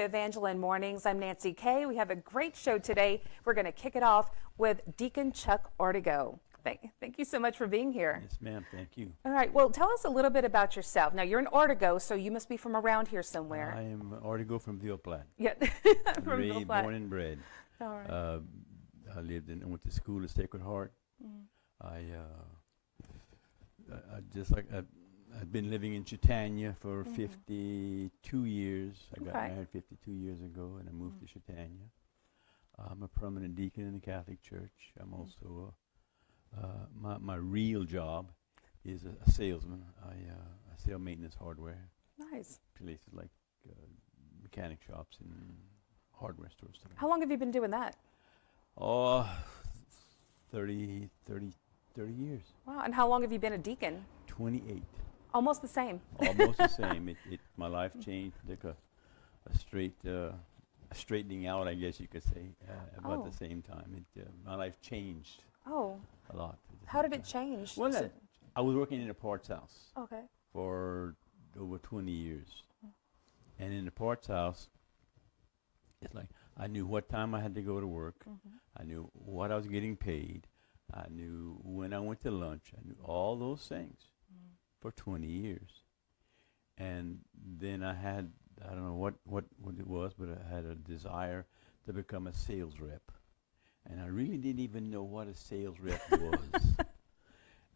to Evangeline Mornings. I'm Nancy Kay. We have a great show today. We're going to kick it off with Deacon Chuck Ortego. Thank you so much for being here. Yes, ma'am. Thank you. All right. Well, tell us a little bit about yourself. Now, you're in Ortego, so you must be from around here somewhere. I am Ortego from Ville Platte. Yeah, from Ville Platte. Born and bred. All right. I went to school at Sacred Heart. I've been living in Chautauqua for 52 years. I got married 52 years ago, and I moved to Chautauqua. I'm a permanent deacon in the Catholic Church. I'm also my real job is a salesman. I sell maintenance hardware. Nice. Places like mechanic shops and hardware stores. How long have you been doing that? Oh, 30 years. Wow. And how long have you been a deacon? 28. Almost the same. Almost the same. My life changed, like a straightening out, I guess you could say, about the same time. My life changed a lot. How did it change? Well, I was working in a parts house for over 20 years. And in the parts house, it's like I knew what time I had to go to work. I knew what I was getting paid. I knew when I went to lunch. I knew all those things for 20 years. And then I had, I don't know what it was, but I had a desire to become a sales rep. And I really didn't even know what a sales rep was.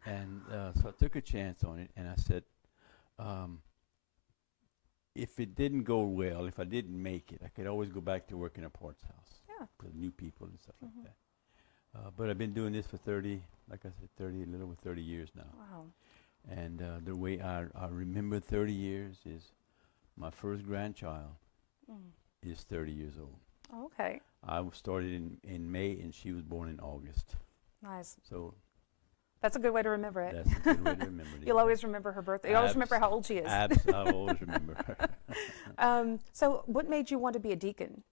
And so I took a chance on it, and I said, if it didn't go well, if I didn't make it, I could always go back to work in a parts house with new people and stuff like that. But I've been doing this for 30, like I said, a little over 30 years now. Wow. And the way I remember 30 years is my first grandchild is 30 years old. Okay. I started in May, and she was born in August. Nice. So that's a good way to remember it. that's a good way to remember it. You'll always remember her birthday. You always remember how old she is. I'll always remember her. So what made you want to be a deacon?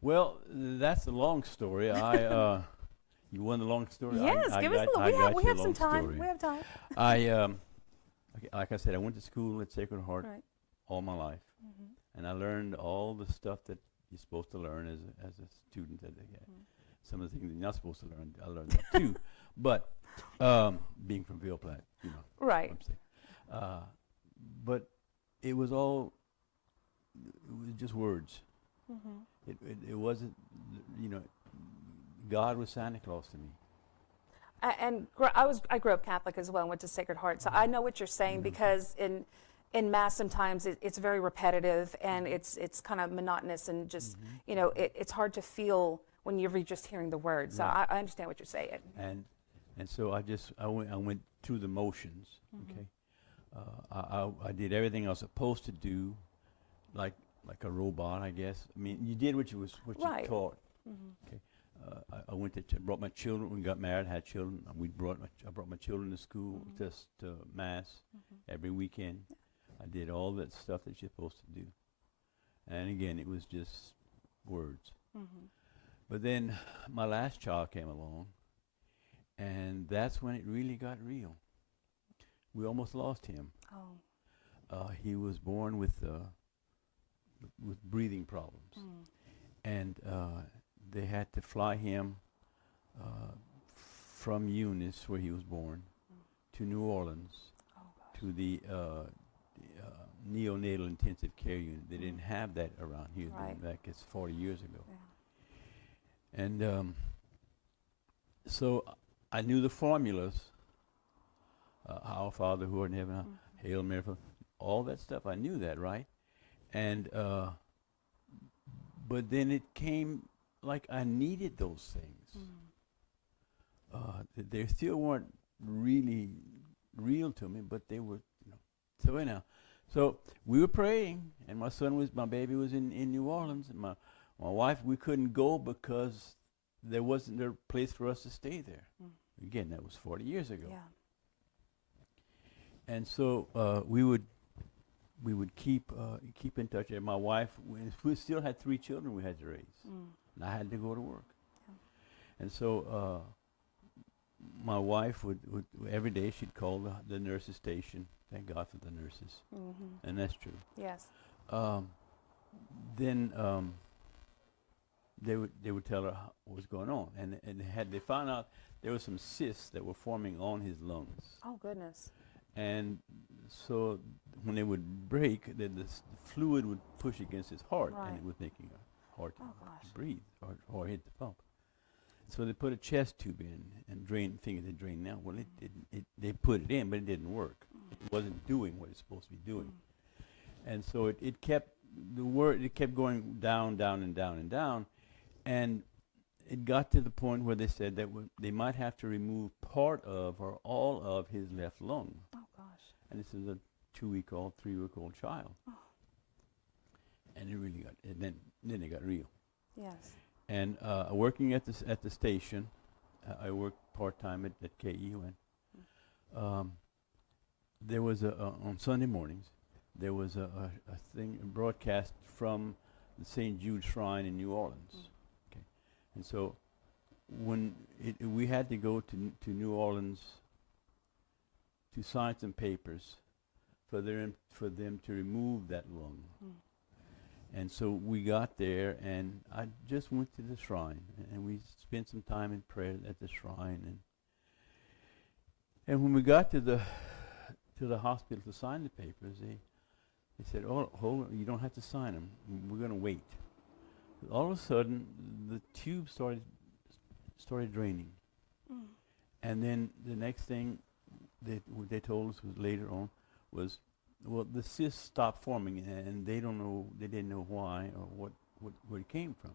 Well, that's a long story. You want the long story? Yes, give us a little. We have some time. Story. We have time. Like I said, I went to school at Sacred Heart all my life, and I learned all the stuff that you're supposed to learn as a student. Some of the things that you're not supposed to learn, I learned that too. But being from Ville Platte, you know, right? What I'm saying. But it was just words. It wasn't, you know. God was Santa Claus to me. And I grew up Catholic as well and went to Sacred Heart, so I know what you're saying because in Mass sometimes it's very repetitive and it's kind of monotonous and just you know it's hard to feel when you're just hearing the words. So I understand what you're saying. And so I went through the motions. Okay, I did everything I was supposed to do, like a robot, I guess. I mean, you did what you taught. Okay. I went to brought my children. We got married, had children. I brought my children to school, to Mass every weekend. I did all that stuff that you're supposed to do. And again, it was just words. But then my last child came along, and that's when it really got real. We almost lost him. He was born with breathing problems, and they had to fly him from Eunice, where he was born, to New Orleans, to the neonatal intensive care unit. They didn't have that around here back 40 years ago. And so I knew the formulas, Our Father who art in heaven, Hail Mary, all that stuff. I knew that, right? And but then it came like I needed those things. They still weren't really real to me, but they were, you know. So anyhow, so we were praying, and my baby was in New Orleans, and my wife, we couldn't go because there wasn't a place for us to stay there. Again, that was 40 years ago. And so we would keep in touch. And my wife, we still had 3 children we had to raise, and I had to go to work. And so my wife would every day she'd call the nurses' station. Thank God for the nurses, and that's true. Yes. then they would tell her what was going on, and they found out there were some cysts that were forming on his lungs. Oh, goodness. And so when they would break, then the fluid would push against his heart, and it was making it hard to breathe or hit the pump. So they put a chest tube in and figured they'd drain now. Well, it didn't. They put it in, but it didn't work. It wasn't doing what it's supposed to be doing. And so it kept going down, down, and down, and down. And it got to the point where they said that they might have to remove part of or all of his left lung. Oh, gosh. And this is a 2-week-old, 3-week-old child. Oh. And it really got, and then it got real. Yes. And working at the station, I worked part-time at KU, and there was on Sunday mornings, there was a broadcast from the St. Jude Shrine in New Orleans. Okay, and so when we had to go to New Orleans to sign some papers for them to remove that lung. And so we got there, and I just went to the shrine, and we spent some time in prayer at the shrine. And when we got to the hospital to sign the papers, they said, "Oh, hold on, you don't have to sign them. We're going to wait." All of a sudden, the tube started draining, and then the next thing they told us was later on was, well, the cysts stopped forming, and they didn't know why or where it came from.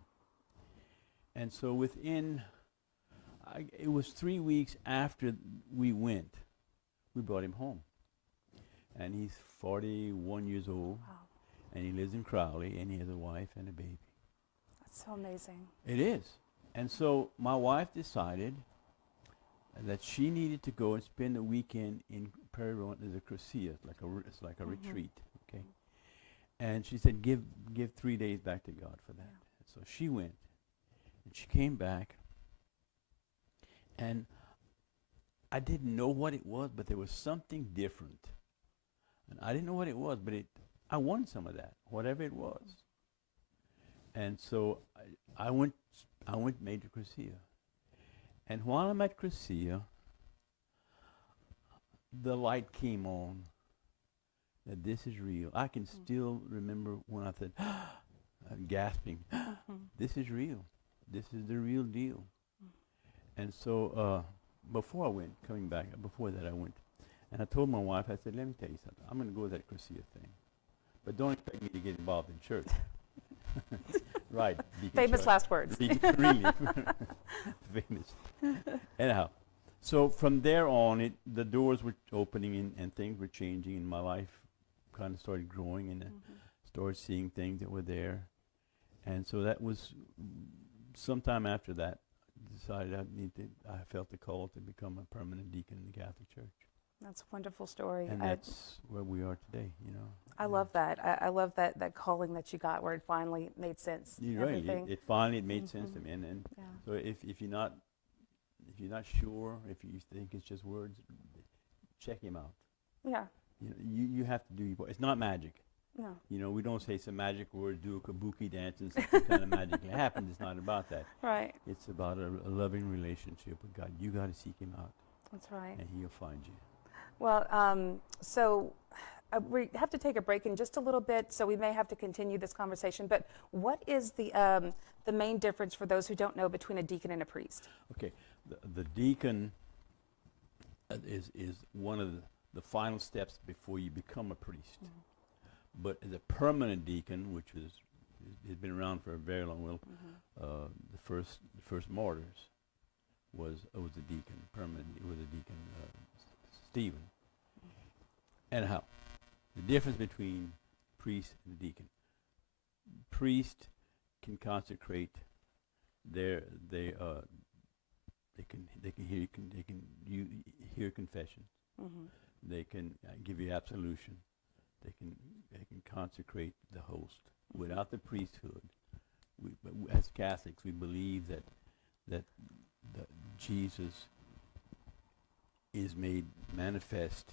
And so it was 3 weeks after we went, we brought him home. And he's 41 years old, and he lives in Crowley, and he has a wife and a baby. That's so amazing. It is. And so my wife decided that she needed to go and spend a weekend in Prairie Rowan as a crucia, it's like a retreat, okay? And she said, give 3 days back to God for that. So she went, and she came back, and I didn't know what it was, but there was something different. And I didn't know what it was, but I wanted some of that, whatever it was. And so I went made to crucia. And while I'm at crucia, the light came on that this is real. I can still remember when I said, gasping, this is real. This is the real deal. And so before that I went, and I told my wife, I said, let me tell you something. I'm going to go to that crucia thing. But don't expect me to get involved in church. Right. Deacon Famous church. last words. Really. Famous. Anyhow, so from there on, the doors were opening and things were changing, and my life kind of started growing, and started seeing things that were there. And so that was sometime after that, decided I felt the call to become a permanent deacon in the Catholic Church. That's a wonderful story. And that's where we are today, you know. I love that. I love that calling that you got, where it finally made sense. You're right. It finally made sense to me. And so if you're not sure, if you think it's just words, check him out. Yeah. You have to do your part. It's not magic. No. You know, we don't say some magic words, do a kabuki dance, and something kind of magically happens. It's not about that. Right. It's about a loving relationship with God. You got to seek Him out. That's right. And He'll find you. Well, so we have to take a break in just a little bit, so we may have to continue this conversation. But what is the main difference for those who don't know between a deacon and a priest? Okay, the deacon is one of the final steps before you become a priest. But as a permanent deacon, which has been around for a very long while, the first martyrs was a deacon, permanent. It was a deacon, Stephen. Anyhow, the difference between priest and deacon: priest can consecrate they can hear confession. They can give you absolution. They can consecrate the host. Without the priesthood, as Catholics, we believe that Jesus is made manifest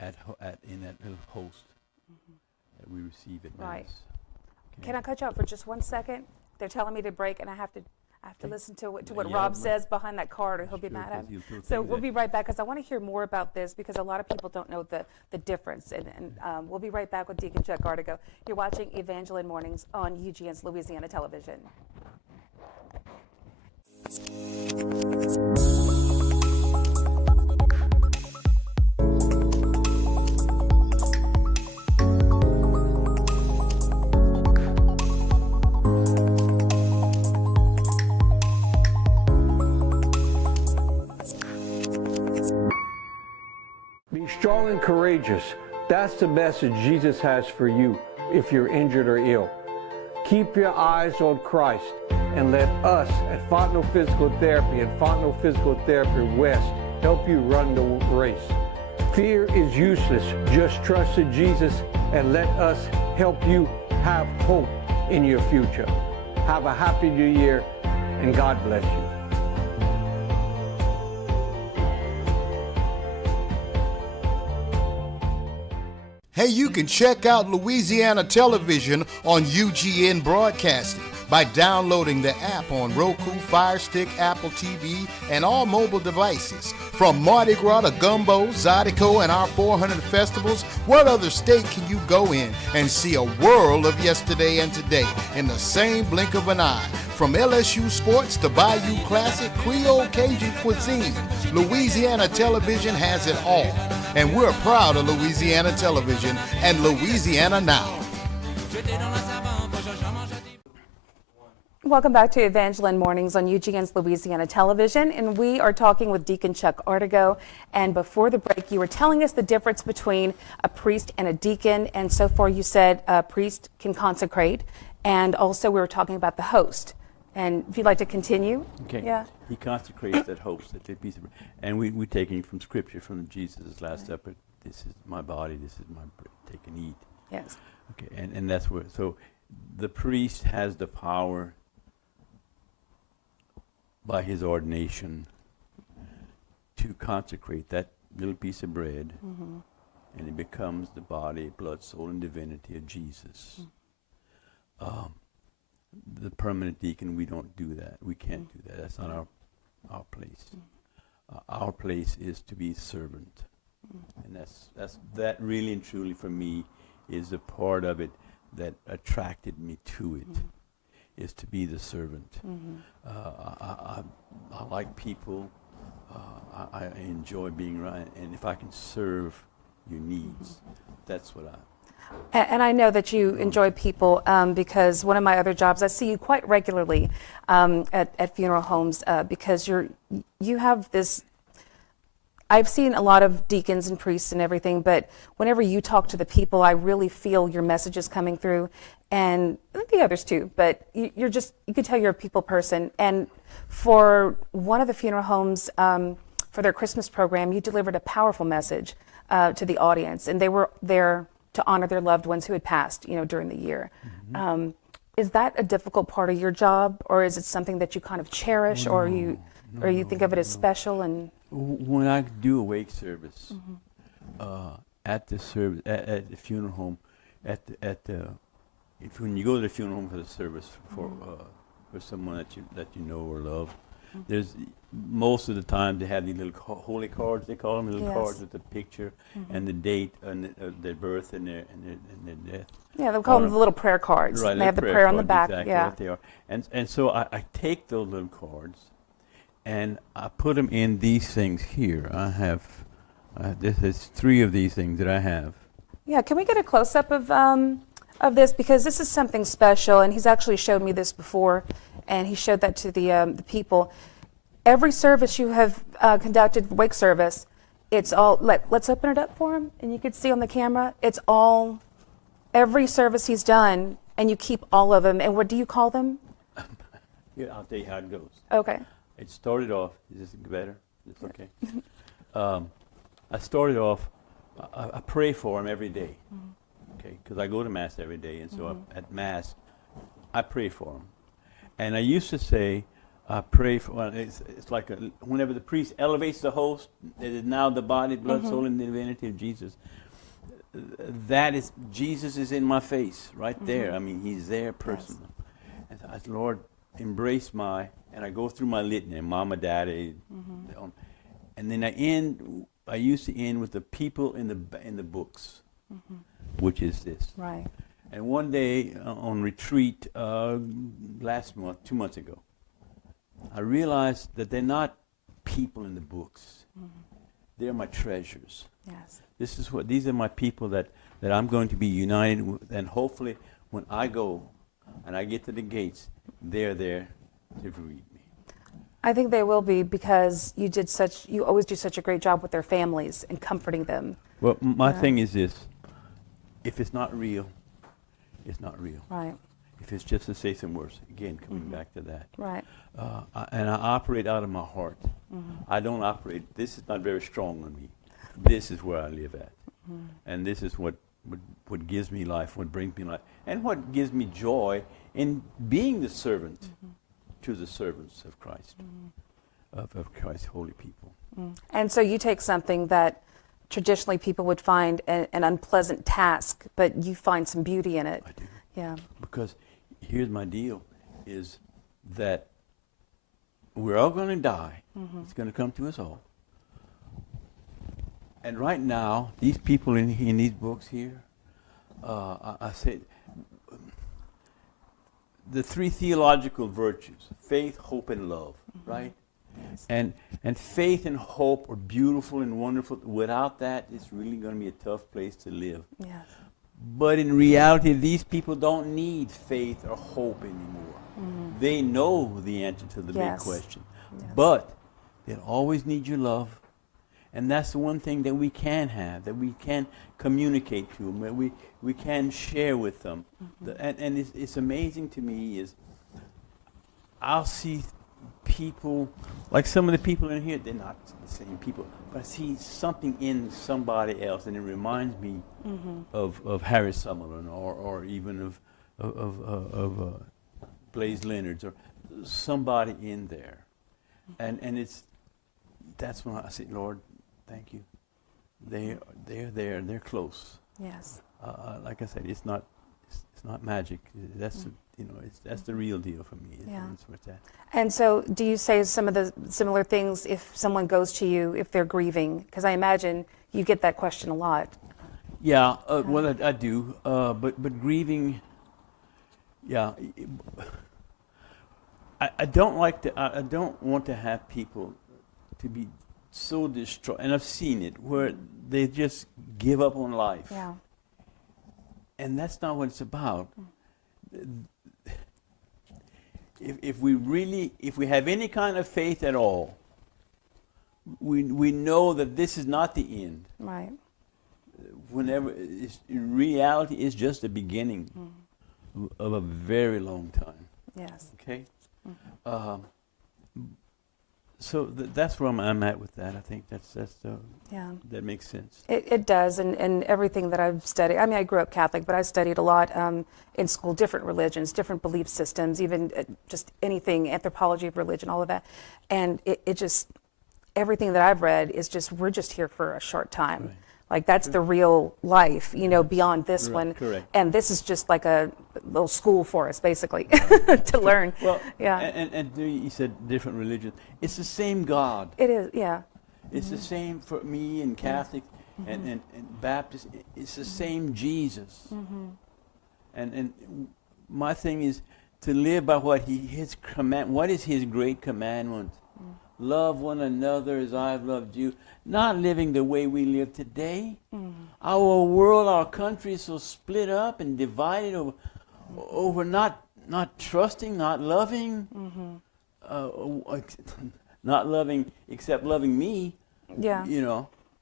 in that little host that we receive at Mass. Right. Can I cut you out for just 1 second? They're telling me to break, and I have to listen to what Rob says behind that card, or he'll be mad at me. So we'll be right back, because I want to hear more about this, because a lot of people don't know the difference. And we'll be right back with Deacon Chuck Ortega. You're watching Evangeline Mornings on UGN's Louisiana Television. Be strong and courageous. That's the message Jesus has for you if you're injured or ill. Keep your eyes on Christ, and let us at Fontenot Physical Therapy and Fontenot Physical Therapy West help you run the race. Fear is useless. Just trust in Jesus and let us help you have hope in your future. Have a happy new year, and God bless you. Hey, you can check out Louisiana Television on UGN Broadcasting by downloading the app on Roku, Fire Stick, Apple TV, and all mobile devices. From Mardi Gras to Gumbo, Zydeco, and our 400 festivals, what other state can you go in and see a world of yesterday and today in the same blink of an eye? From LSU sports to Bayou Classic, Creole Cajun cuisine, Louisiana Television has it all. And we're proud of Louisiana Television and Louisiana Now. Welcome back to Evangeline Mornings on UGN's Louisiana Television, and we are talking with Deacon Chuck Ortega. And before the break, you were telling us the difference between a priest and a deacon, and so far you said a priest can consecrate, and also we were talking about the host. And if you'd like to continue. Okay. Yeah. He consecrates that host, that piece of bread. And we're taking from Scripture, from Jesus' Last Supper. This is my body, this is my bread. Take and eat. Yes. Okay, and that's where, so the priest has the power by his ordination to consecrate that little piece of bread, and it becomes the body, blood, soul, and divinity of Jesus. The permanent deacon, we don't do that. We can't do that. That's not our place. Our place is to be servant, and that really and truly for me is the part of it that attracted me to it, is to be the servant. I like people. I enjoy being around, and if I can serve your needs, that's what I. And I know that you enjoy people because one of my other jobs, I see you quite regularly at funeral homes because you have this. I've seen a lot of deacons and priests and everything, but whenever you talk to the people, I really feel your messages coming through, and the others too. But you can tell you're a people person. And for one of the funeral homes, for their Christmas program, you delivered a powerful message to the audience, and they were there to honor their loved ones who had passed, during the year. Is that a difficult part of your job, or is it something that you kind of cherish, or you think of it as special? And when I do a wake service at the service at the funeral home, when you go to the funeral home for the service for someone that you know or love, there's most of the time they have these little holy cards, they call them, little cards with the picture and the date and their birth and their death. Yeah, they call them the little prayer cards. Right, and they have the prayer on the back. Exactly Yeah, what they are. And so I take those little cards and I put them in these things here. I have this is 3 of these things that I have. Yeah, can we get a close up of this, because this is something special, and he's actually showed me this before, and he showed that to the people. Every service you have conducted, wake service, it's all, let's open it up for him, and you can see on the camera, it's all, every service he's done, and you keep all of them. And what do you call them? Yeah, I'll tell you how it goes. Okay. It started off, is this better? Is this okay? I started off, I pray for him every day, okay, because I go to Mass every day, and so at Mass, I pray for him. And I used to say, I pray for, well, it's like whenever the priest elevates the host, it is now the body, blood, soul, and divinity of Jesus. that is, Jesus is in my face right there. I mean, he's there personally. And I said, Lord, embrace and I go through my litany, Mama, Daddy, and then I used to end with the people in the books, which is this. Right. And one day on retreat last month, 2 months ago, I realized that they're not people in the books. They're my treasures. Yes. These are my people that I'm going to be united with, and hopefully when I go and I get to the gates, they're there to greet me. I think they will be, because you always do such a great job with their families and comforting them. Well, my thing is this: if it's not real, it's not real. Right. If it's just to say some words, again, coming back to that. Right. And I operate out of my heart. I don't operate, this is not very strong on me. This is where I live at. And this is what gives me life, what brings me life, and what gives me joy in being the servant to the servants of Christ, of Christ's holy people. And so you take something that traditionally people would find an unpleasant task, but you find some beauty in it. I do. Yeah. Because here's my deal, is that we're all going to die. It's going to come to us all. And right now, these people in these books here, I say, the three theological virtues, faith, hope, and love, right? Yes. And faith and hope are beautiful and wonderful. Without that, it's really going to be a tough place to live. Yes. But in reality, these people don't need faith or hope anymore. They know the answer to the big question. Yes. But they'll always need your love. And that's the one thing that we can have, that we can communicate to them, that we can share with them. And it's amazing to me is I'll see people, like some of the people in here, they're not the same people, but I see something in somebody else, and it reminds me of Harry Summerlin, or even of Blaze Leonard's, or somebody in there. And that's when I say, Lord, thank you. They're there, and they're close. Yes. Like I said, it's not magic. That's that's the real deal for me. Yeah. It's with that. And so do you say some of the similar things if someone goes to you, if they're grieving? Because I imagine you get that question a lot. Yeah, well, I do. But grieving, yeah. I don't like to. I don't want to have people to be so distraught, and I've seen it where they just give up on life. Yeah. And that's not what it's about. If we have any kind of faith at all, we know that this is not the end. Right. Whenever in reality, it's just the beginning of a very long time. Yes. Okay. So that's where I'm at with that. I think that makes sense. It does, and everything that I've studied. I mean, I grew up Catholic, but I studied a lot in school, different religions, different belief systems, even just anything, anthropology of religion, all of that. And it just, everything that I've read is just, we're just here for a short time. Right. Like that's the real life, beyond this one. Correct. And this is just like a little school for us, basically, to learn. Well, yeah. And you said different religions. It's the same God. It is, yeah. It's the same for me and Catholic and Baptist. It's the same Jesus. And my thing is to live by what his command. What is his great commandment? Love one another as I've loved you. Not living the way we live today. Our world, our country is so split up and divided over not trusting, not loving, not loving except loving me. Yeah.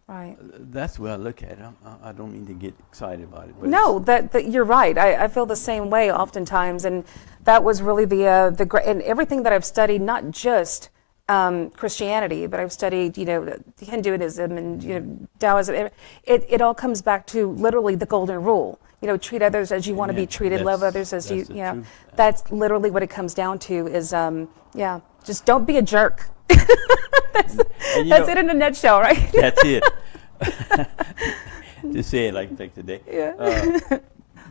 Right. That's the way I look at it. I don't mean to get excited about it. But no, that you're right. I feel the same way oftentimes, and that was really the and everything that I've studied, not just Christianity, but I've studied, Hinduism and Taoism. It all comes back to literally the golden rule. Treat others as you want to be treated, love others as you. Yeah, that's literally what it comes down to. Is just don't be a jerk. That's it in a nutshell, right? That's it. to say it like today. Yeah.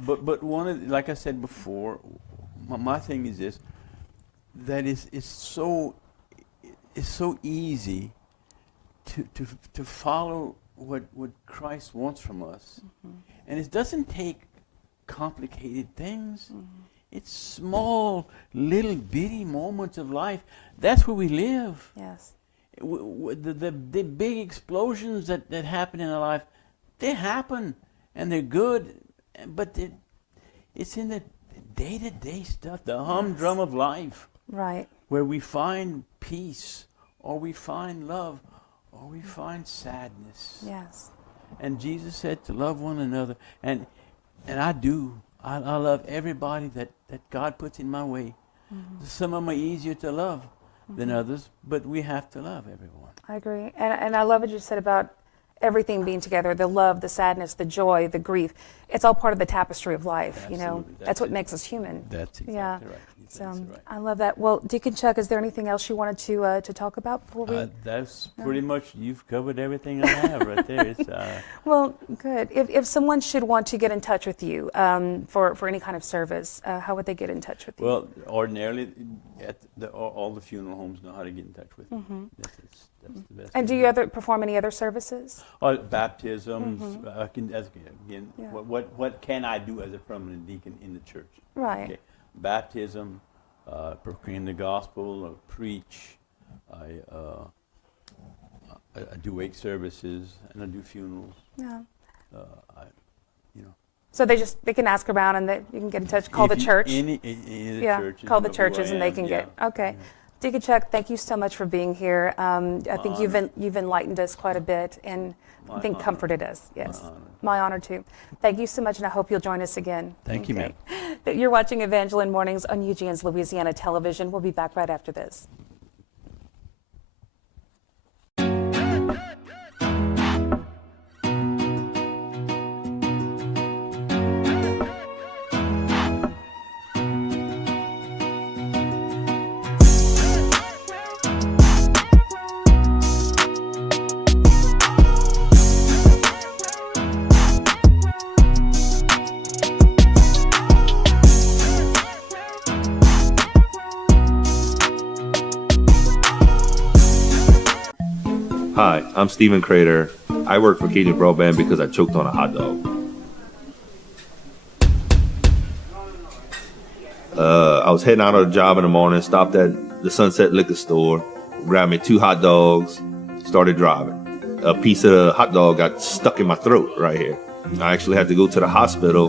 But like I said before, my thing is this: that it's so easy to follow what Christ wants from us, and it doesn't take complicated things. It's small, little bitty moments of life. That's where we live. Yes. The big explosions that happen in our life, they happen and they're good, but it's in the day-to-day stuff, the humdrum of life, Right. where we find peace, or we find love, or we find sadness. Yes. And Jesus said to love one another, and I do. I love everybody that God puts in my way. Some of them are easier to love than others, but we have to love everyone. I agree. And I love what you said about everything being together, the love, the sadness, the joy, the grief. It's all part of the tapestry of life, you know. Absolutely. That's what makes us human. That's exactly Yeah. right. That's So right. I love that. Well, Deacon Chuck, is there anything else you wanted to talk about before we? That's pretty much, you've covered everything I have right there. It's, Well, good. If someone should want to get in touch with you for any kind of service, how would they get in touch with you? well, ordinarily, all the funeral homes know how to get in touch with me. That's the best. And do you perform any other services? Baptisms. Again, Yeah. what can I do as a permanent deacon in the church? Right. Okay. Baptism, proclaim the gospel, preach. I do wake services, and I do funerals. Yeah. So they can ask around and you can get in touch. Call the church. Any of the Yeah. churches. Call the know who I churches and they am, can yeah. get. Okay. Deacon Chuck, thank you so much for being here. I think honor. you've enlightened us quite a bit and I think honor. comforted us. Yes. honor. My honor too. Thank you so much, and I hope you'll join us again. Thank you, ma'am. You're watching Evangeline Mornings on UGN's Louisiana Television. We'll be back right after this. Hi, I'm Stephen Crater. I work for Cajun Broadband because I choked on a hot dog. I was heading out of the job in the morning, stopped at the Sunset Liquor Store, grabbed me 2 hot dogs, started driving. A piece of the hot dog got stuck in my throat right here. I actually had to go to the hospital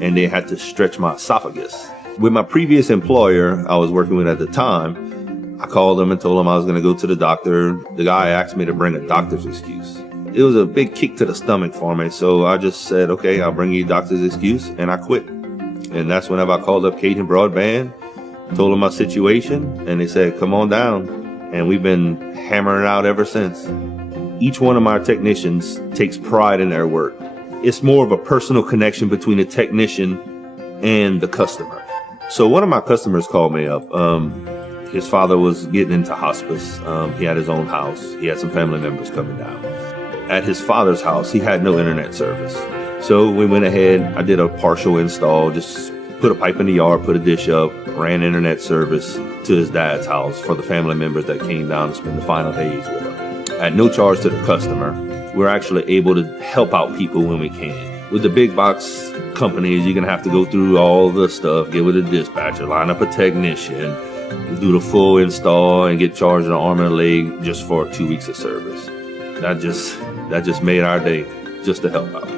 and they had to stretch my esophagus. With my previous employer I was working with at the time, I called them and told them I was going to go to the doctor. The guy asked me to bring a doctor's excuse. It was a big kick to the stomach for me, so I just said, okay, I'll bring you a doctor's excuse, and I quit. And that's whenever I called up Cajun Broadband, told them my situation, and they said, come on down. And we've been hammering it out ever since. Each one of my technicians takes pride in their work. It's more of a personal connection between the technician and the customer. So one of my customers called me up. His father was getting into hospice. He had his own house. He had some family members coming down. At his father's house, he had no internet service. So we went ahead, I did a partial install, just put a pipe in the yard, put a dish up, ran internet service to his dad's house for the family members that came down to spend the final days with him. At no charge to the customer, we're actually able to help out people when we can. With the big box companies, you're gonna have to go through all the stuff, get with a dispatcher, line up a technician, do the full install and get charged an arm and a leg just for 2 weeks of service. That just made our day just to help out.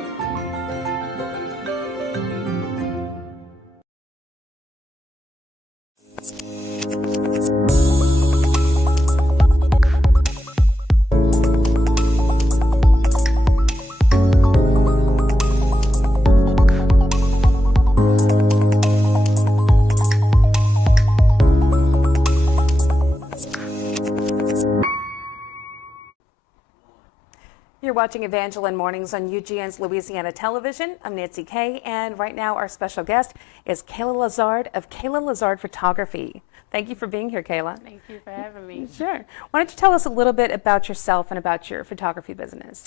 You're watching Evangeline Mornings on UGN's Louisiana Television. I'm Nancy Kay, and right now our special guest is Kayla Lazard of Kayla Lazard Photography. Thank you for being here, Kayla. Thank you for having me. Sure. Why don't you tell us a little bit about yourself and about your photography business?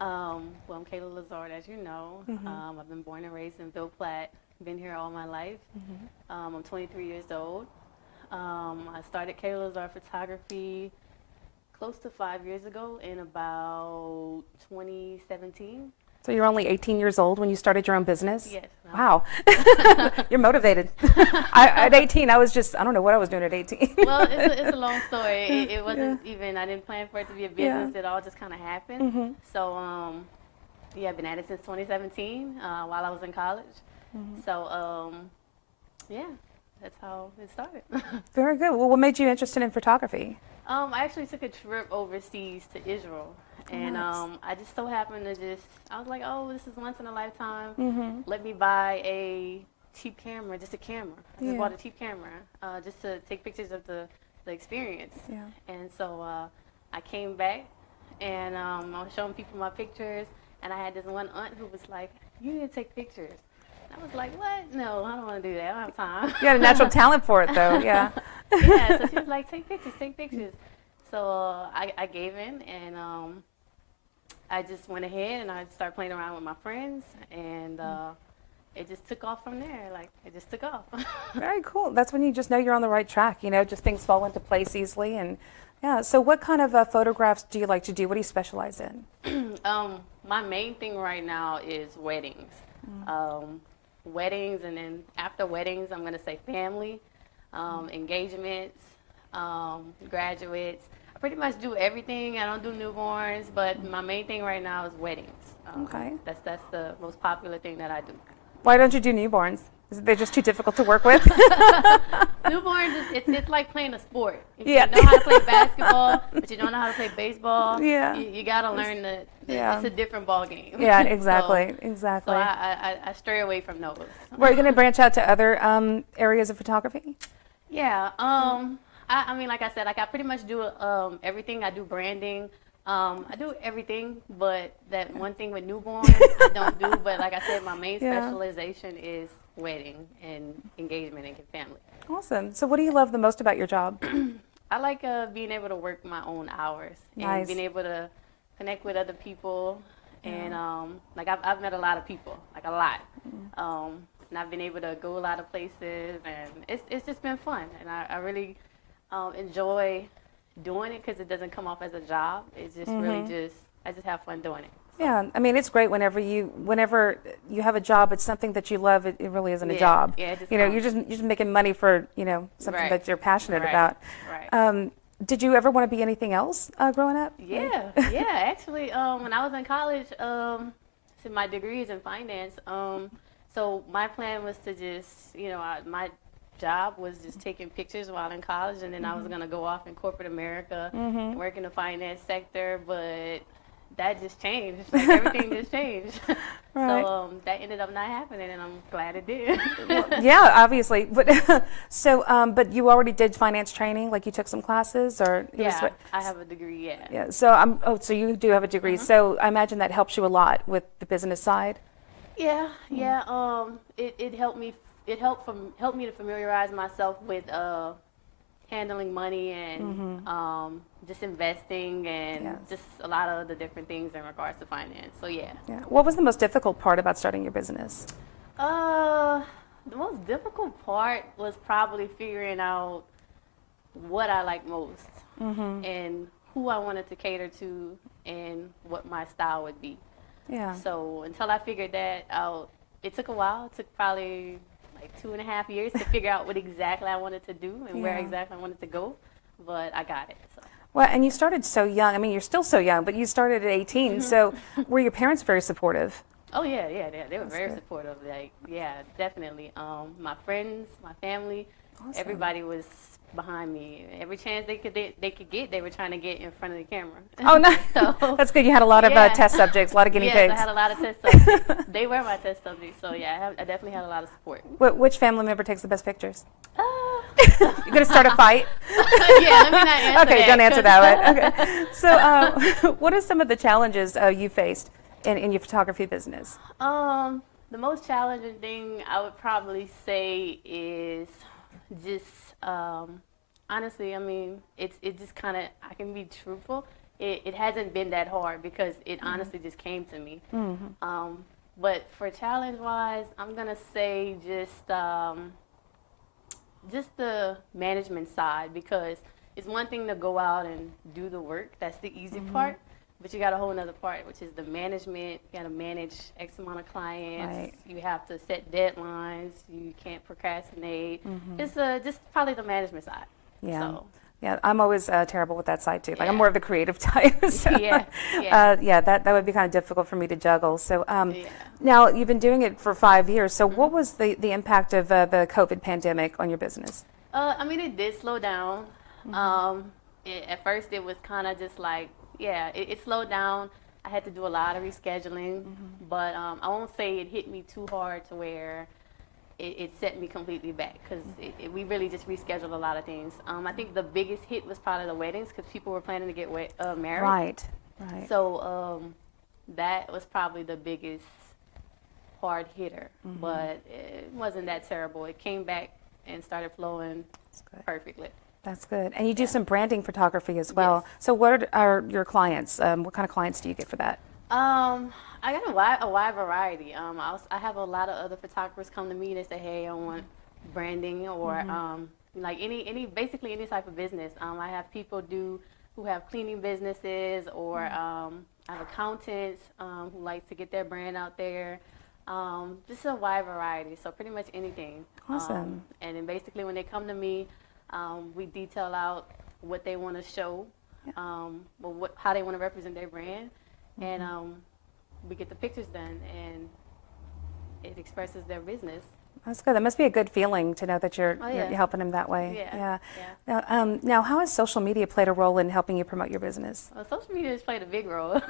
Well, I'm Kayla Lazard, as you know. I've been born and raised in Ville Platte. Been here all my life. I'm 23 years old. I started Kayla Lazard Photography close to 5 years ago in about 2017. So you're only 18 years old when you started your own business? Yes. Wow. You're motivated. At 18, I don't know what I was doing at 18. Well, it's a long story. It wasn't even, I didn't plan for it to be a business. It all just kind of happened. So, I've been at it since 2017 while I was in college. So, that's how it started. Very good. Well, what made you interested in photography? I actually took a trip overseas to Israel. And I just so happened to I was like, oh, this is once in a lifetime. Let me buy a cheap camera, just a camera. I just bought a cheap camera just to take pictures of the experience. And so I came back and I was showing people my pictures. And I had this one aunt who was like, you need to take pictures. I was like, what? No, I don't want to do that. I don't have time. You had a natural talent for it, though. Yeah. So she was like, take pictures. So I gave in, and I just went ahead and I started playing around with my friends, and it just took off from there. Like, it just took off. Very cool. That's when you just know you're on the right track. Just things fall into place easily. And yeah. So what kind of photographs do you like to do? What do you specialize in? My main thing right now is weddings. Weddings, and then after weddings, I'm going to say family, engagements, graduates. I pretty much do everything. I don't do newborns, but my main thing right now is weddings. Okay. That's the most popular thing that I do. Why don't you do newborns? They're just too difficult to work with? Newborns, it's like playing a sport. If you know how to play basketball, but you don't know how to play baseball, you got to learn that it's a different ball game. Yeah, exactly, So I stray away from those. Were you going to branch out to other areas of photography? Yeah. I mean, like I said, I pretty much do everything. I do branding. I do everything, but that one thing with newborns, I don't do. But like I said, my main specialization is wedding and engagement and family. Awesome. So what do you love the most about your job? I like being able to work my own hours and being able to connect with other people. And like I've met a lot of people, like a lot. And I've been able to go a lot of places, and it's just been fun. And I really enjoy doing it because it doesn't come off as a job. It's just really I just have fun doing it. So. Yeah, I mean, it's great whenever you have a job, it's something that you love. It really isn't a job. Yeah, it just you're just making money for something that you're passionate about. Right. Did you ever want to be anything else growing up? Yeah. Actually, when I was in college, so my degree is in finance. So my plan was to just, my job was just taking pictures while in college, and then I was going to go off in corporate America and work in the finance sector, but that just changed. Like, everything just changed. Right. So that ended up not happening, and I'm glad it did. Yeah, obviously. But but you already did finance training, like you took some classes, or I have a degree. Yeah. So so you do have a degree. So I imagine that helps you a lot with the business side. Yeah. It helped me. It helped me to familiarize myself with handling money and just investing and just a lot of the different things in regards to finance. So yeah. What was the most difficult part about starting your business? The most difficult part was probably figuring out what I like most and who I wanted to cater to and what my style would be. Yeah. So until I figured that out, it took a while. It took probably like 2.5 years to figure out what exactly I wanted to do and where exactly I wanted to go, but I got it. So. Well, and you started so young. I mean, you're still so young, but you started at 18. So were your parents very supportive? Oh yeah, they were very supportive. Like, yeah, definitely. My friends, my family, everybody was behind me. Every chance they could get, they were trying to get in front of the camera. Oh, nice. So, that's good. You had a lot of test subjects, a lot of guinea pigs. Yes, I had a lot of test subjects. They were my test subjects, so yeah, I definitely had a lot of support. Which family member takes the best pictures? You're going to start a fight? Yeah, let me not answer Okay, that. don't answer that one. Okay. So what are some of the challenges you faced in your photography business? The most challenging thing I would probably say is just honestly, I mean, it just kind of, I can be truthful. it hasn't been that hard because it honestly just came to me. But for challenge-wise, I'm gonna say just the management side, because it's one thing to go out and do the work. That's the easy part. But you got a whole nother part, which is the management. You got to manage X amount of clients. Right. You have to set deadlines. You can't procrastinate. It's just probably the management side. Yeah. So, Yeah, I'm always terrible with that side too. Like I'm Yeah. more of the creative type. So, Yeah. that would be kind of difficult for me to juggle. So Yeah. now you've been doing it for 5 years. So what was the impact of the COVID pandemic on your business? I mean, it did slow down. At first, it was kind of just like, it slowed down. I had to do a lot of rescheduling, but I won't say it hit me too hard to where it set me completely back, because we really just rescheduled a lot of things. I think the biggest hit was probably the weddings, because people were planning to get married. Right. So that was probably the biggest hard hitter, but it wasn't that terrible. It came back and started flowing perfectly. That's good. And you do some branding photography as well. Yes. So what are your clients? What kind of clients do you get for that? I got a wide variety. I have a lot of other photographers come to me. They say, "Hey, I want branding," or like basically any type of business. I have people who have cleaning businesses, or I have accountants who like to get their brand out there. Just a wide variety. So pretty much anything. Awesome. And then basically when they come to me, we detail out what they want to show, how they want to represent their brand, and we get the pictures done, and it expresses their business. That's good. That must be a good feeling to know that you're helping them that way. Yeah. Now, how has social media played a role in helping you promote your business? Well, social media has played a big role.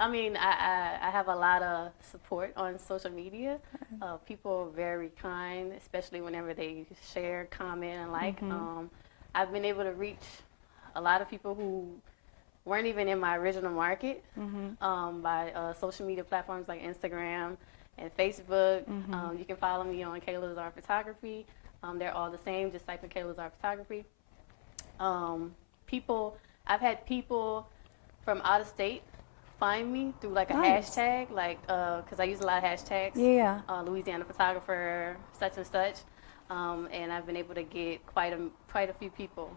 I mean, I have a lot of support on social media. People are very kind, especially whenever they share, comment, and like. I've been able to reach a lot of people who weren't even in my original market by social media platforms like Instagram and Facebook. You can follow me on Kayla Lazard Photography. They're all the same. Just type in Kayla Lazard Photography. I've had people from out of state find me through like a hashtag, like because I use a lot of hashtags. Yeah. Louisiana photographer, such and such, and I've been able to get quite a few people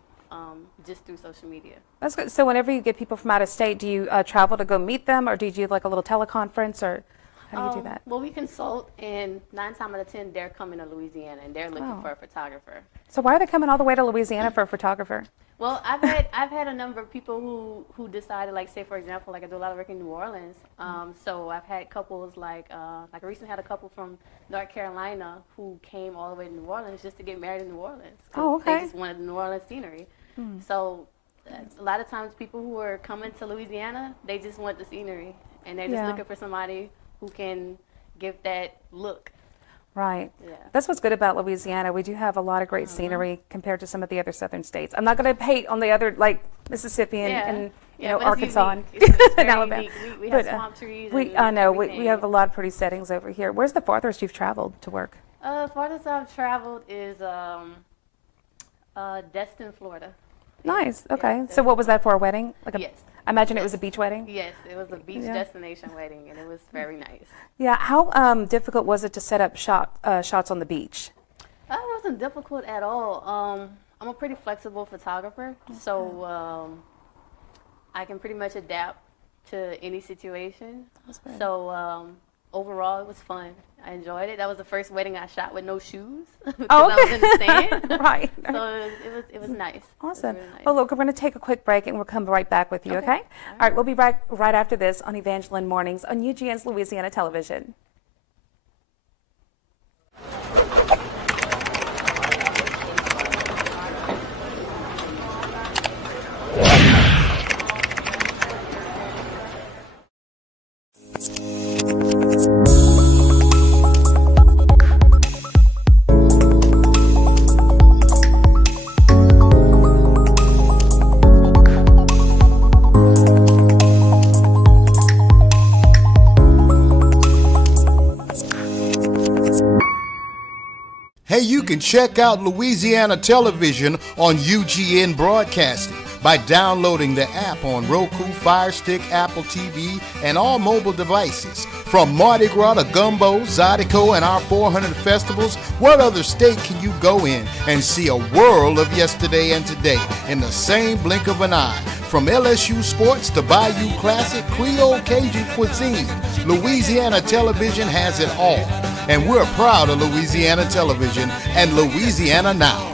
just through social media. That's good. So whenever you get people from out of state, do you travel to go meet them, or do you do like a little teleconference, or how do you do that? Well, we consult, and 9 times out of 10, they're coming to Louisiana and they're looking for a photographer. So why are they coming all the way to Louisiana for a photographer? Well, I've had a number of people who decided, like, say for example, like I do a lot of work in New Orleans. So I've had couples like I recently had a couple from North Carolina who came all the way to New Orleans just to get married in New Orleans. Oh, okay. They just wanted the New Orleans scenery. So a lot of times people who are coming to Louisiana, they just want the scenery, and they're just looking for somebody who can give that look. Right. Yeah. That's what's good about Louisiana. We do have a lot of great scenery compared to some of the other southern states. I'm not going to hate on the other, like Mississippi and you know, but Arkansas and, it's and Alabama. We have swamp trees. I know we have a lot of pretty settings over here. Where's the farthest you've traveled to work? Farthest I've traveled is Destin, Florida. Nice. Okay. Yeah, so what was that for, a wedding? Like yes. I imagine it was a beach wedding. Yes, it was a beach destination wedding, and it was very nice. Yeah. How difficult was it to set up shots on the beach? It wasn't difficult at all. I'm a pretty flexible photographer, so I can pretty much adapt to any situation. So overall, it was fun. I enjoyed it. That was the first wedding I shot with no shoes because I was in the sand. Right. So it was nice. Awesome. Really nice. Well, look, we're going to take a quick break, and we'll come right back with you, okay? All right, we'll be right after this on Evangeline Mornings on UGN's Louisiana Television. Hey, you can check out Louisiana Television on UGN Broadcasting by downloading the app on Roku, Fire Stick, Apple TV, and all mobile devices. From Mardi Gras to Gumbo, Zydeco, and our 400 festivals, what other state can you go in and see a world of yesterday and today in the same blink of an eye? From LSU sports to Bayou Classic, Creole Cajun cuisine, Louisiana Television has it all. And we're proud of Louisiana Television and Louisiana Now.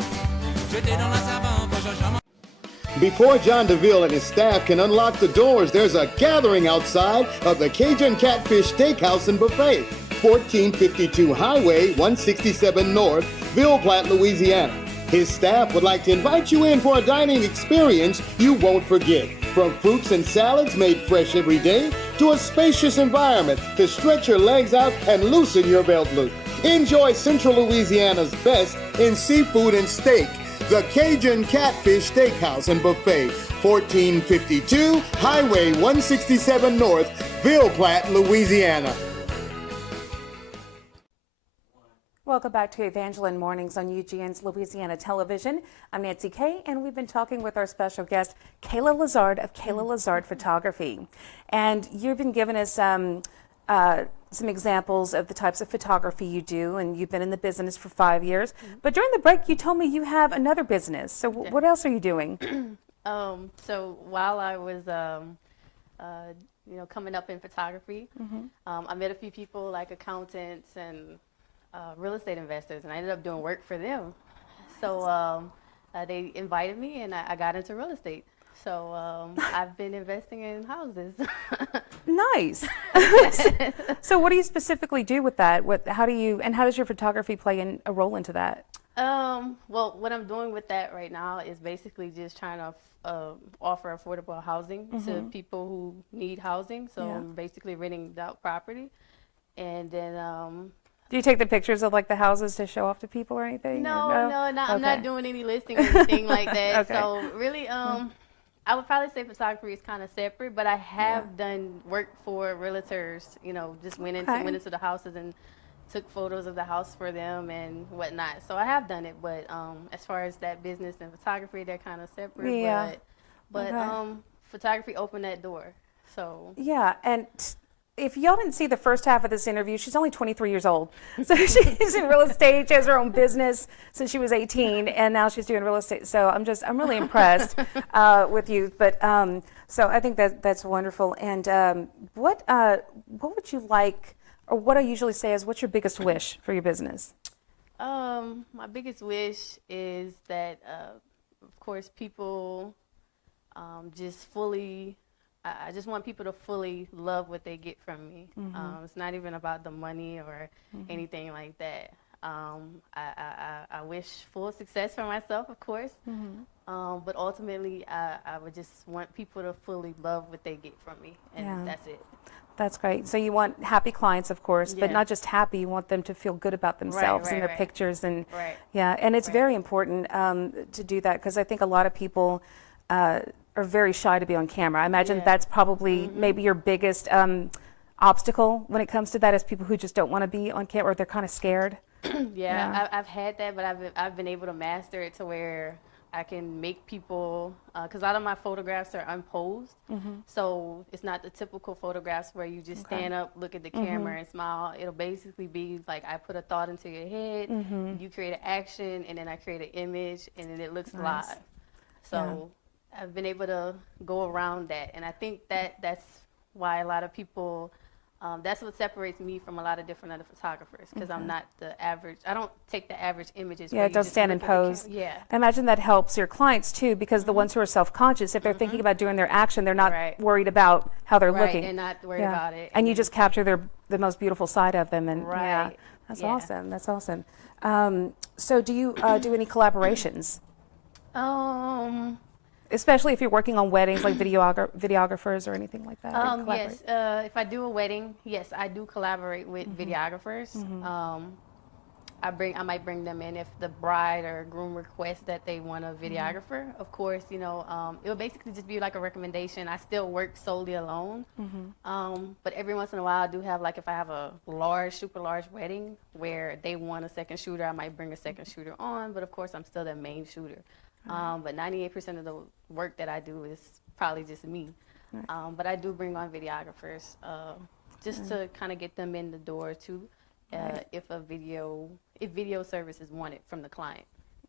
Before John DeVille and his staff can unlock the doors, there's a gathering outside of the Cajun Catfish Steakhouse and Buffet, 1452 Highway 167 North, Ville Platte, Louisiana. His staff would like to invite you in for a dining experience you won't forget. From fruits and salads made fresh every day to a spacious environment to stretch your legs out and loosen your belt loop. Enjoy Central Louisiana's best in seafood and steak. The Cajun Catfish Steakhouse and Buffet, 1452 Highway 167 North, Ville Platte, Louisiana. Welcome back to Evangeline Mornings on UGN's Louisiana Television. I'm Nancy Kay, and we've been talking with our special guest, Kayla Lazard of Kayla Lazard Photography. And you've been giving us some examples of the types of photography you do, and you've been in the business for 5 years. But during the break, you told me you have another business. So what else are you doing? So while I was, coming up in photography, I met a few people like accountants and real estate investors, and I ended up doing work for them. So they invited me, and I got into real estate. So I've been investing in houses. Nice. So what do you specifically do with that? How does your photography play a role into that? Well, what I'm doing with that right now is basically just trying to offer affordable housing to people who need housing. So I'm basically renting out property, and then do you take the pictures of like the houses to show off to people or anything? No, Okay. I'm not doing any listing or anything like that. Okay. So really, I would probably say photography is kind of separate, but I have done work for realtors. Just went into the houses and took photos of the house for them and whatnot. So I have done it, but as far as that business and photography, they're kind of separate. Yeah. But photography opened that door. So yeah, and if y'all didn't see the first half of this interview, she's only 23 years old. So she's in real estate. She has her own business since she was 18, and now she's doing real estate. So I'm really impressed with you. But so I think that's wonderful. And what would you like, or what I usually say is, what's your biggest wish for your business? My biggest wish is that, of course, people just fully. I just want people to fully love what they get from me. It's not even about the money or anything like that. I wish full success for myself, of course, but ultimately I would just want people to fully love what they get from me, and that's it. That's great. So you want happy clients, of course, but not just happy. You want them to feel good about themselves and their pictures, and and it's very important to do that, because I think a lot of people are very shy to be on camera. I imagine that's probably maybe your biggest obstacle when it comes to that, is people who just don't want to be on camera, or they're kind of scared. I've had that, but I've been able to master it to where I can make people, because a lot of my photographs are unposed, so it's not the typical photographs where you just stand up, look at the camera, and smile. It'll basically be like I put a thought into your head, you create an action, and then I create an image, and then it looks live. So I've been able to go around that, and I think that's why a lot of people, that's what separates me from a lot of different other photographers, because I'm not the average. I don't take the average images. Yeah, don't stand and pose. I imagine that helps your clients too, because the ones who are self-conscious, if they're thinking about doing their action, they're not worried about how they're looking. And not worried about it. And you just capture the most beautiful side of them, and that's awesome. That's awesome. So do you do any collaborations? Especially if you're working on weddings, like videographers or anything like that? Yes, if I do a wedding, yes, I do collaborate with videographers. I might bring them in if the bride or groom requests that they want a videographer. Of course, it will basically just be like a recommendation. I still work solely alone, but every once in a while I do have, like if I have a super large wedding where they want a second shooter, I might bring a second shooter on, but of course I'm still the main shooter. But 98% of the work that I do is probably just me. Right. But I do bring on videographers just to kind of get them in the door too, if video service is wanted from the client.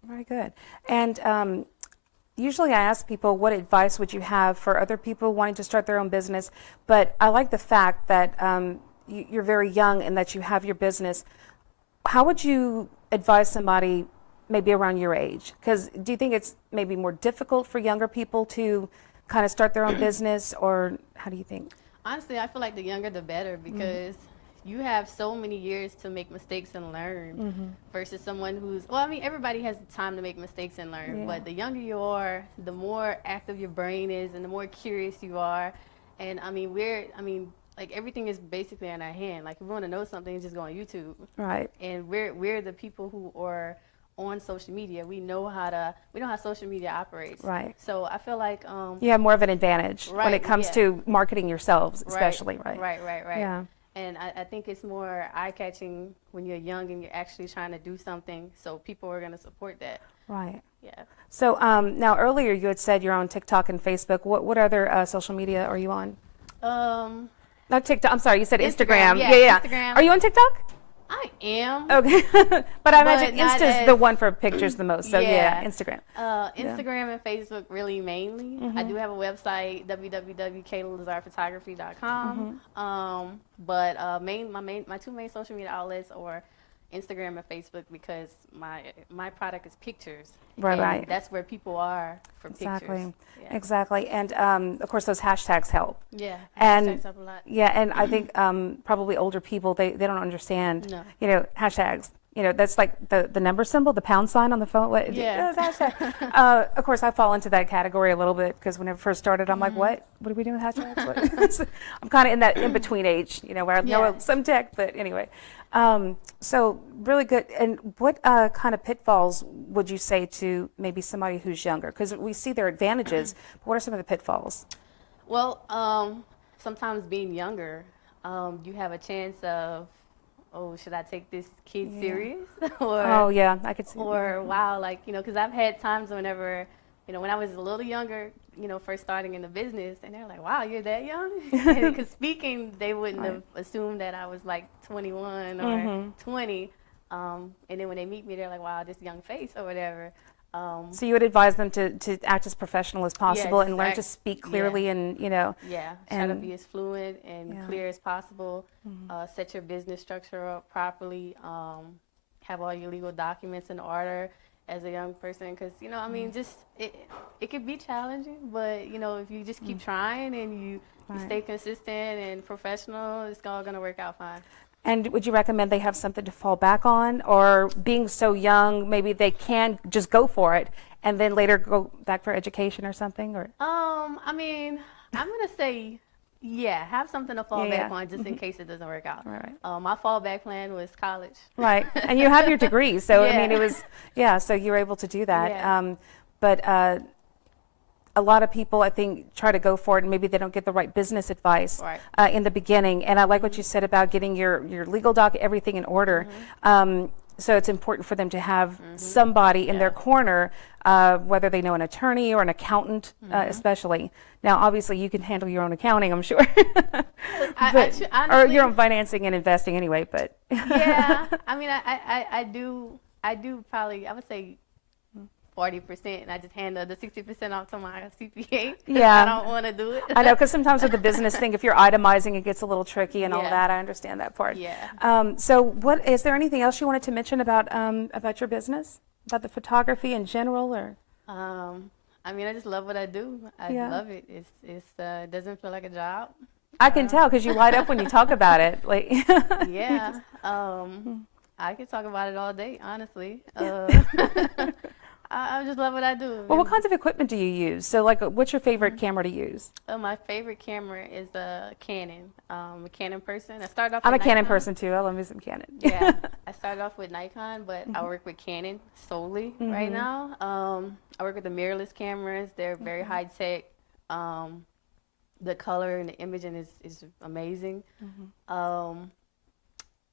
Very good. And usually I ask people, what advice would you have for other people wanting to start their own business? But I like the fact that you're very young and that you have your business. How would you advise somebody maybe around your age? Because do you think it's maybe more difficult for younger people to kind of start their own business, or how do you think? Honestly, I feel like the younger the better, because you have so many years to make mistakes and learn versus someone who's, well, I mean, everybody has time to make mistakes and learn, but the younger you are, the more active your brain is and the more curious you are. And I mean, like everything is basically in our hand. Like if we want to know something, just go on YouTube. Right. And we're the people who are on social media. We know how social media operates. Right. So I feel like you have more of an advantage when it comes to marketing yourselves, especially, right? Right. Yeah. And I think it's more eye-catching when you're young and you're actually trying to do something, so people are going to support that. Right. Yeah. So now earlier you had said you're on TikTok and Facebook. What other social media are you on? Not TikTok. I'm sorry. You said Instagram. Yeah. Instagram. Are you on TikTok? I am. Okay. But I imagine Insta's the one for pictures the most. So yeah, Instagram. Instagram and Facebook really mainly. I do have a website, www.KaylaLazardPhotography.com. But my two main social media outlets are Instagram and Facebook, because my product is pictures. Right. That's where people are for pictures. Yeah. Exactly. And of course those hashtags help. Yeah. And hashtags help a lot. Yeah, and I think probably older people, they don't understand. No. Hashtags. That's like the number symbol, the pound sign on the phone. Yeah. Hashtag. Of course, I fall into that category a little bit, because when I first started, I'm like, what are we doing with hashtags? I'm kind of in that in-between age, where I know some tech, but anyway. So really good. And what kind of pitfalls would you say to maybe somebody who's younger? Because we see their advantages, but what are some of the pitfalls? Well, sometimes being younger, you have a chance of, oh, should I take this kid serious? Or, I could see. Or wow, like, because I've had times whenever, when I was a little younger, first starting in the business, and they're like, wow, you're that young? Because speaking, they wouldn't have assumed that I was like 21 or 20. And then when they meet me, they're like, wow, this young face or whatever. So you would advise them to act as professional as possible and learn to speak clearly and, try to be as fluent and clear as possible. Set your business structure up properly. Have all your legal documents in order as a young person, because, just it could be challenging, but, if you just keep trying and you stay consistent and professional, it's all going to work out fine. And would you recommend they have something to fall back on, or being so young, maybe they can just go for it and then later go back for education or something? Or I mean, I'm going to say, have something to fall back on just in case it doesn't work out. Right. My fallback plan was college. Right. And you have your degree, so I mean, it was, so you were able to do that. Yeah. But a lot of people, I think, try to go for it, and maybe they don't get the right business advice in the beginning. And I like what you said about getting your legal doc, everything in order. So it's important for them to have somebody in their corner, whether they know an attorney or an accountant, especially. Now, obviously, you can handle your own accounting, I'm sure, honestly, or your own financing and investing anyway. But I mean, I do probably, I would say 40%, and I just hand the 60% off to my CPA. Yeah, I don't want to do it. I know, because sometimes with the business thing, if you're itemizing, it gets a little tricky and all that. I understand that part. Yeah. So, what is there anything else you wanted to mention about your business, about the photography in general, or? I mean, I just love what I do. I love it. It doesn't feel like a job. I can tell, because you light up when you talk about it. Like. Yeah. I could talk about it all day, honestly. I just love what I do. Well, what kinds of equipment do you use? So, like, what's your favorite camera to use? My favorite camera is a Canon. I'm a Canon person. I started off. I'm with a Canon Nikon. person too. I love me some Canon. Yeah, I started off with Nikon, but I work with Canon solely right now. I work with the mirrorless cameras. They're very high tech. The color and the imaging is amazing.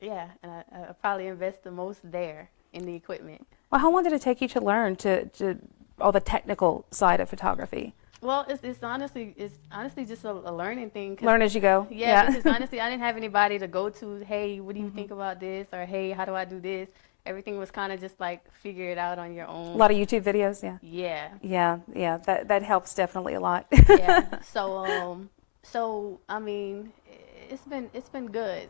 Yeah, and I probably invest the most there in the equipment. Well, how long did it take you to learn to all the technical side of photography? Well, it's honestly just a learning thing. Learn as you go. Yeah, because honestly, I didn't have anybody to go to. Hey, what do you think about this? Or hey, how do I do this? Everything was kind of just like figure it out on your own. A lot of YouTube videos, yeah. Yeah. That helps definitely a lot. Yeah. So I mean, it's been good.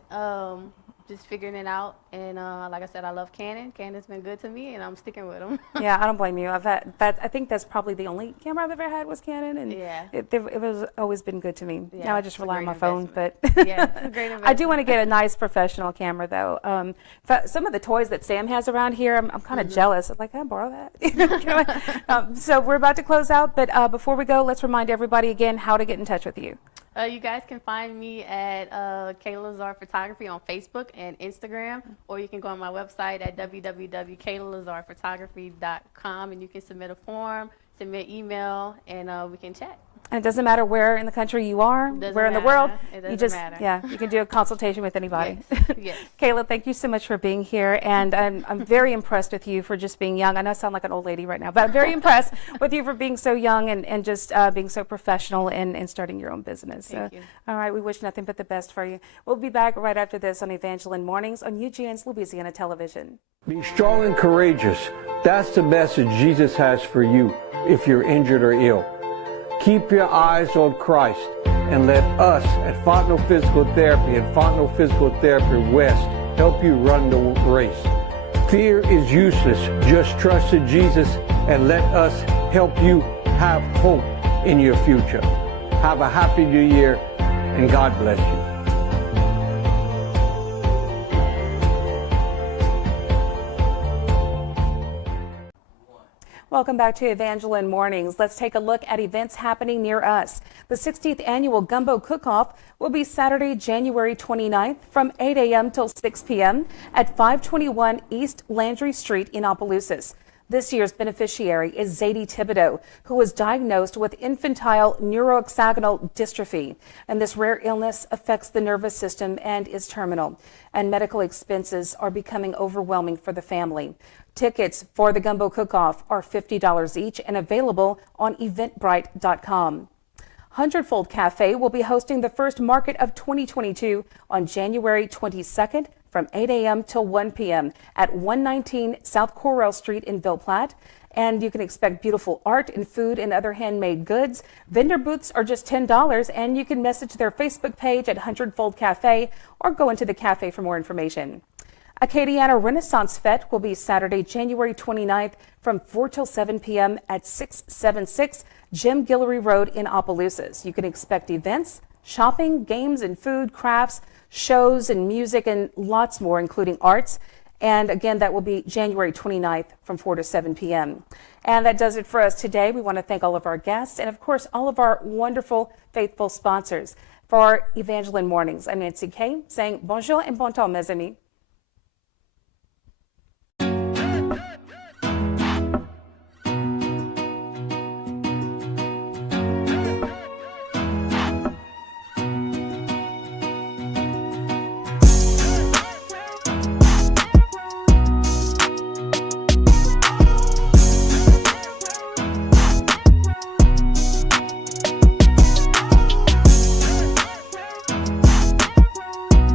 Just figuring it out, and like I said, I love Canon. Canon's been good to me, and I'm sticking with them. Yeah, I don't blame you. I've had that. I think that's probably the only camera I've ever had was Canon, and Yeah. it was always been good to me. Yeah, Now I just it's a rely on great my phone, investment. but Yeah, it's a great I do investment. want to get a nice professional camera though. Some of the toys that Sam has around here, I'm kind of jealous. I'm like, can I borrow that? So we're about to close out, but before we go, let's remind everybody again how to get in touch with you. You guys can find me at Kayla Lazard Photography on Facebook and Instagram, or you can go on my website at www.kaylalazardphotography.com, and you can submit a form, submit email, and we can chat. And it doesn't matter where in the country you are, Doesn't where in the matter. world, It you doesn't just, matter. yeah, you can do a consultation with anybody. Yes. Yes. Kayla, thank you so much for being here, and I'm very impressed with you for just being young. I know I sound like an old lady right now, but I'm very impressed with you for being so young and just being so professional and starting your own business. Thank you. All right, we wish nothing but the best for you. We'll be back right after this on Evangeline Mornings on UGN's Louisiana Television. Be strong and courageous. That's the message Jesus has for you if you're injured or ill. Keep your eyes on Christ and let us at Fontenot Physical Therapy and Fontenot Physical Therapy West help you run the race. Fear is useless. Just trust in Jesus and let us help you have hope in your future. Have a happy new year and God bless you. Welcome back to Evangeline Mornings. Let's take a look at events happening near us. The 60th Annual Gumbo Cook-Off will be Saturday, January 29th from 8 a.m. till 6 p.m. at 521 East Landry Street in Opelousas. This year's beneficiary is Zadie Thibodeau, who was diagnosed with infantile neurohexagonal dystrophy. And this rare illness affects the nervous system and is terminal. And medical expenses are becoming overwhelming for the family. Tickets for the Gumbo Cook-Off are $50 each and available on eventbrite.com. Hundredfold Cafe will be hosting the first market of 2022 on January 22nd from 8 a.m. till 1 p.m. at 119 South Corral Street in Ville Platte. And you can expect beautiful art and food and other handmade goods. Vendor booths are just $10, and you can message their Facebook page at Hundredfold Cafe or go into the cafe for more information. Acadiana Renaissance Fête will be Saturday, January 29th from 4 till 7 p.m. at 676 Jim Guillory Road in Opelousas. You can expect events, shopping, games and food, crafts, shows and music, and lots more, including arts. And again, that will be January 29th from 4 to 7 p.m. And that does it for us today. We want to thank all of our guests and, of course, all of our wonderful, faithful sponsors. For Evangeline Mornings, I'm Nancy Kay saying bonjour et bon temps, mes amis.